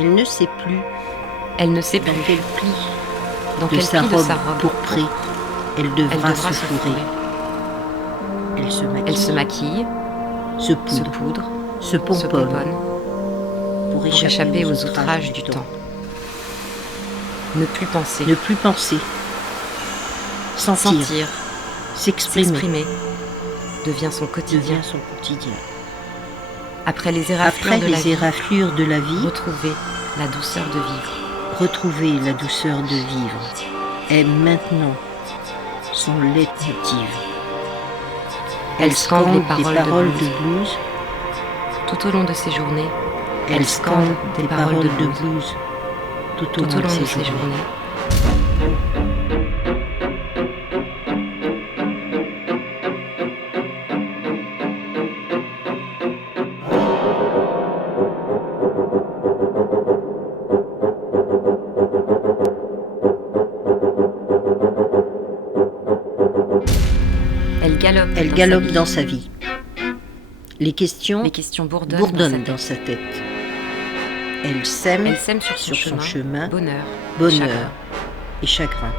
Elle ne sait plus Elle ne sait dans plus quel pli dans de quel sa pli de robe sa robe pourprée elle elle devra devra se se fourrer. fourrer. Elle se Elle se maquille, maquille, se se poudre, poudre, se se pomponne pomponne pour pour échapper aux outrages du temps. Ne plus penser, Ne plus penser, sentir, sentir, s'exprimer s'exprimer devient son quotidien. devient son quotidien. Après les éraflures Après de la les vie, éraflures de la vie, retrouver la douceur de vivre. retrouver la douceur de vivre est maintenant son leitmotiv. Elle scande des paroles de blues, Tout au long de ses journées, elle scande des paroles de blues. blues tout Tout au long de ses journées, elle galope dans sa vie. Les questions Les questions bourdonnent dans sa tête. Elle sème Elle sème sur sur son son chemin chemin bonheur, bonheur chagrin. et chagrin.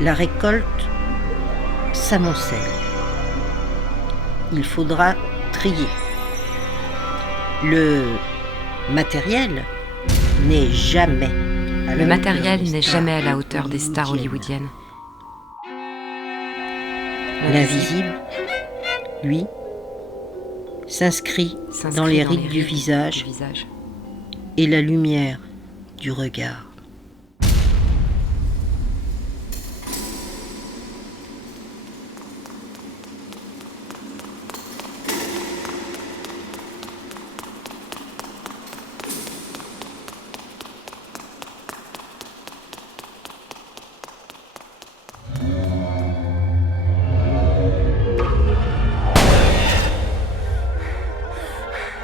La récolte s'amoncelle. Il faudra trier. Le matériel n'est jamais à la Le matériel hauteur des n'est stars jamais à la hauteur des stars hollywoodiennes. L'invisible, lui, s'inscrit dans les rides du visage et la lumière du regard.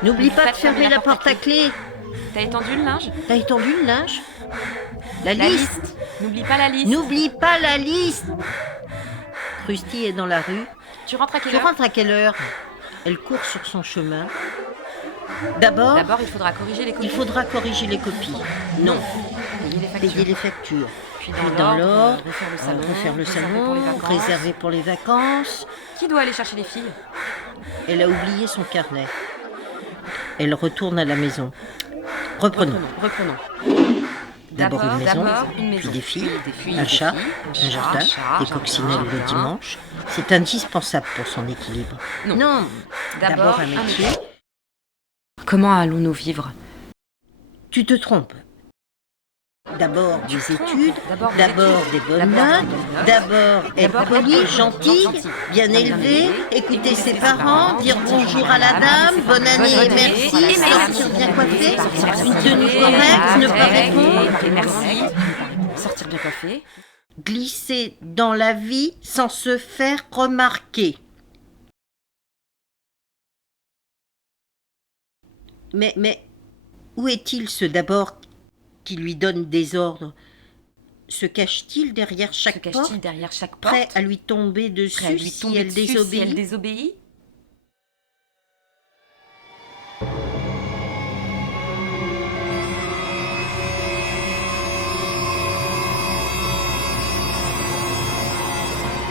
N'oublie pas de fermer la porte à clé. T'as étendu le linge? T'as étendu le linge? La La liste. liste. N'oublie pas la liste. N'oublie pas la liste. Krusty est dans la rue. Tu rentres à quelle Tu heure? rentres à quelle heure? Elle court sur son chemin. D'abord, D'abord, il faudra corriger les il copies. faudra corriger les copies. Non, Payer les factures. payer les factures. Puis Puis dans l'ordre, refaire le salon, réserver réserver pour les vacances. réservé pour les vacances. Qui doit aller chercher les filles? Elle a oublié son carnet. Elle retourne à la maison. Reprenons. D'abord une maison, puis des filles, un chat, un jardin, des coccinelles le dimanche. C'est indispensable pour son équilibre. Non, d'abord un métier. Comment allons-nous vivre? Tu te trompes. D'abord des études, D'abord des d'abord études, des bonnes d'abord notes, des bonnes notes, d'abord être d'abord poli, être gentil, gentil, bien bien élevé, élevé, écouter ses parents, dire bonjour à la dame, bonne année et merci, sortir bien coiffé, une tenue correcte, ne pas répondre, Merci. Sortir bien coiffé. glisser dans la vie sans se faire remarquer. Mais où est-il ce d'abord qui lui donne des ordres? Se cache-t-il derrière chaque porte, derrière chaque prêt à lui tomber dessus si elle désobéit? désobéit?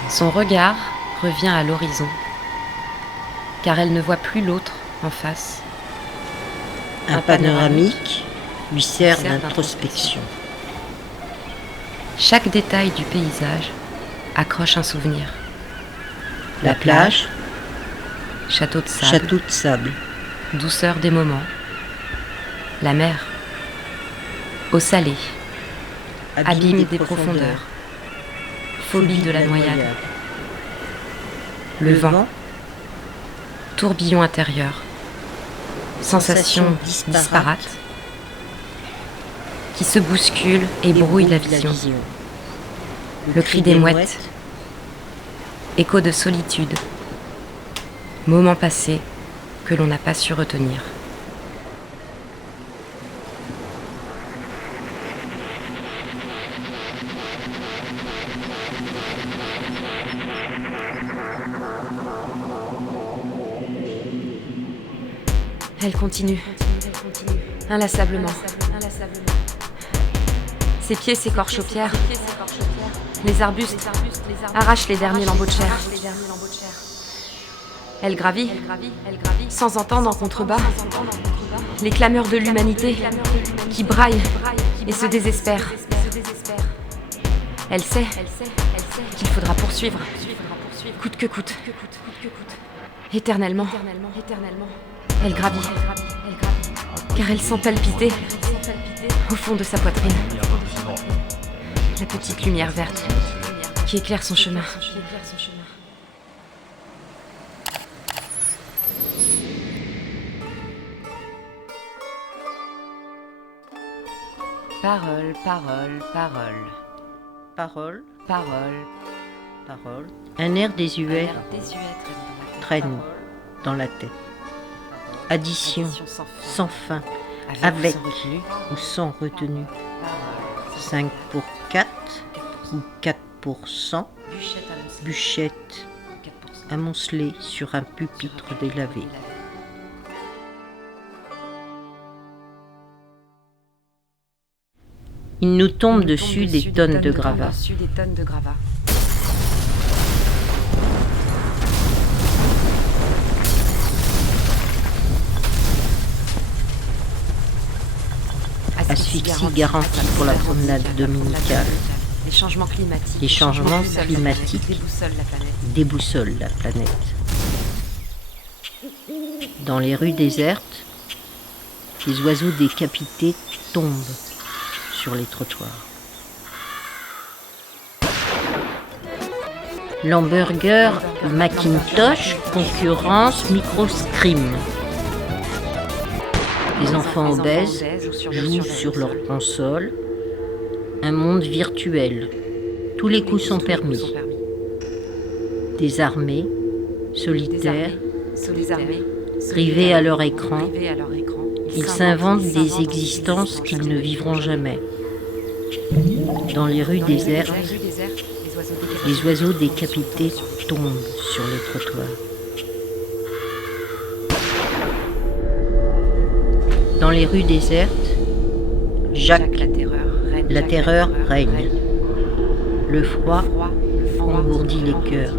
Son regard revient à l'horizon, car elle ne voit plus l'autre en face. Un panoramique lui sert d'introspection. Chaque détail du paysage accroche un souvenir. La plage, Château de sable, château de sable, douceur des moments. La mer, eau salée, abîme des profondeurs, phobie de la noyade. Le vent, tourbillon intérieur, sensation disparate, qui se bouscule et brouille la vision. Le cri des mouettes, écho de solitude, moment passé que l'on n'a pas su retenir. Elle continue. inlassablement. Ses pieds s'écorchent aux pierres. Les arbustes arrachent les derniers lambeaux de chair. Elle gravit, sans entendre en contrebas, les clameurs de l'humanité qui braillent et se désespèrent. Elle sait qu'il faudra poursuivre, coûte que coûte, éternellement. Elle gravit, car elle sent palpiter, au fond de sa poitrine, la petite lumière verte qui éclaire son chemin. Parole, parole, parole. Parole, Parole. parole. Un air désuet traîne dans la tête. Addition sans fin, avec ou sans retenue. 5 pour 4 ou 4 pour 100. Bûchette amoncelée sur un pupitre délavé. Il nous tombe dessus des tonnes de gravats. Asphyxie garantie pour la promenade dominicale. Les changements climatiques déboussolent la planète. Dans les rues désertes, les oiseaux décapités tombent sur les trottoirs. L'hamburger Macintosh concurrence Microscream. Les enfants obèses jouent sur leur console. Un monde virtuel. Tous les coups sont permis. Des armées, solitaires, rivés à leur écran, ils s'inventent des existences qu'ils ne vivront jamais. Dans les rues désertes, les oiseaux décapités tombent sur les trottoirs. Dans les rues désertes, Jacques, la terreur règne. Le froid engourdit les cœurs.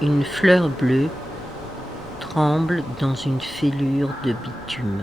Une fleur bleue tremble dans une fêlure de bitume.